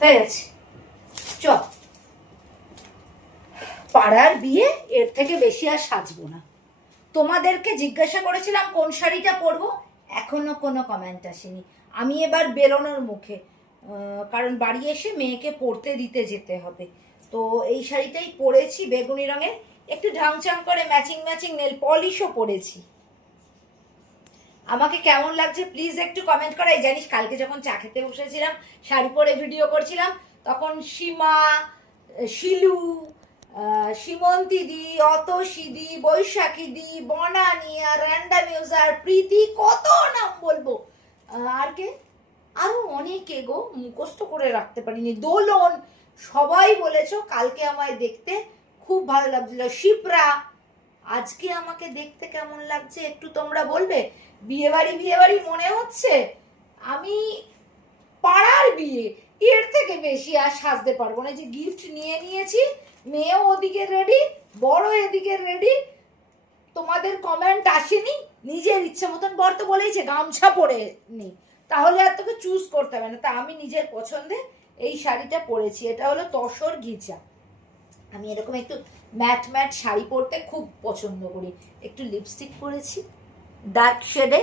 হয়ে গেছে। চ, পাড়ার বিয়ে, এর থেকে বেশি আর সাজবো না। তোমাদেরকে জিজ্ঞাসা করেছিলাম কোন শাড়িটা পরবো, এখনো কোনো কমেন্ট আসেনি। আমি এবার বেরোনোর মুখে, কারণ বাড়ি এসে মেয়েকে পরতে দিতে যেতে হবে। তো এই শাড়িটাই পরেছি, বেগুনি রঙের, একটু ঢাংচাং করে ম্যাচিং ম্যাচিং নেল পলিশও পরেছি। আমাকে কেমন লাগছে প্লিজ একটু কমেন্ট করা। এই জানিস কালকে যখন চা খেতে বসেছিলাম, শাড়ি পরে ভিডিও করছিলাম, তখন সীমা, শিলু, সীমন্তী দি, অতসী দি, বৈশাখী দি, বনানি, আর র্যান্ডাম ইউজার, প্রীতি, কত নাম বলবো, আর কে, আরো অনেকে গো, মুখস্থ করে রাখতে পারিনি, দোলন, সবাই বলেছো কালকে আমায় দেখতে খুব ভালো লাগছিল। শিপ্রা, আজকে আমাকে দেখতে কেমন লাগছে একটু তোমরা বলবে? বিয়ে বাড়ি মনে হচ্ছে। আমি পাড়ার বিয়ে, এর থেকে বেশি আর সাজতে পারবো না। যে গিফট নিয়ে নিয়েছি, মেয়েও ওদিকে রেডি, বড় এদিকে রেডি, তোমাদের কমেন্ট আসেনি, নিজের ইচ্ছে মতন। বর তো বলেইছে গামছা পরে নি, তাহলে আর তোকে চুজ করতে হবে না। তা আমি নিজের পছন্দে এই শাড়িটা পরেছি, এটা হলো তসর ঘিচা। আমি এরকম একটু ম্যাট ম্যাট শাড়ি পরতে খুব পছন্দ করি। একটু লিপস্টিক পরেছি ডার্ক শেডে,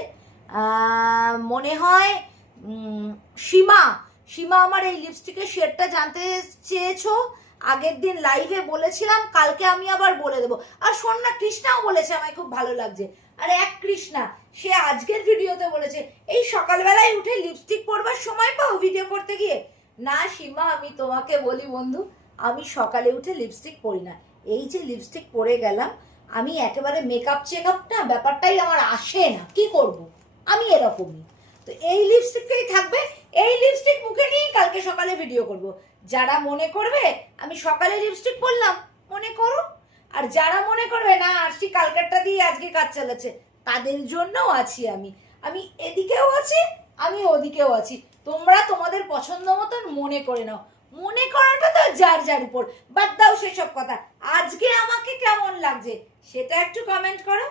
মনে হয় সীমা, সীমা আমার এই লিপস্টিকের শেডটা জানতে চেয়েছো, আগের দিন লাইভে বলেছিলাম, কালকে আমি আবার বলে দেবো। আর শোন না, কৃষ্ণাও বলেছে আমায় খুব ভালো লাগছে। আর এক কৃষ্ণা, সে আজকের ভিডিওতে বলেছে এই সকালবেলায় উঠে লিপস্টিক পরবার সময় পাও ভিডিও করতে গিয়ে। না সীমা, আমি তোমাকে বলি বন্ধু, আমি সকালে উঠে লিপস্টিক পরি না। এই যে লিপস্টিক পরে গেলাম, আমি একেবারে মেকআপ চেকআপ না, ব্যাপারটাই আমার আসে না, কি করব, আমি এরকমই। তো এই লিপস্টিকটাই থাকবে, এই লিপস্টিক মুখে নিয়েই কালকে সকালে ভিডিও করব। যারা মনে করবে আমি সকালে লিপস্টিক পরলাম, মনে করো। আর যারা মনে করবে না আরশি কালকেরটা দিয়ে আজকে কাজ চালাচ্ছে, তাদের জন্যও আছি আমি। আমি এদিকেও আছি, আমি ওদিকেও আছি। তোমরা তোমাদের পছন্দ মতন মনে করে নাও। মনে করাটা তো যার যার উপর, বাদ দাও সেসব কথা। আজকে আমাকে কেমন লাগছে সেটা একটু কমেন্ট করো।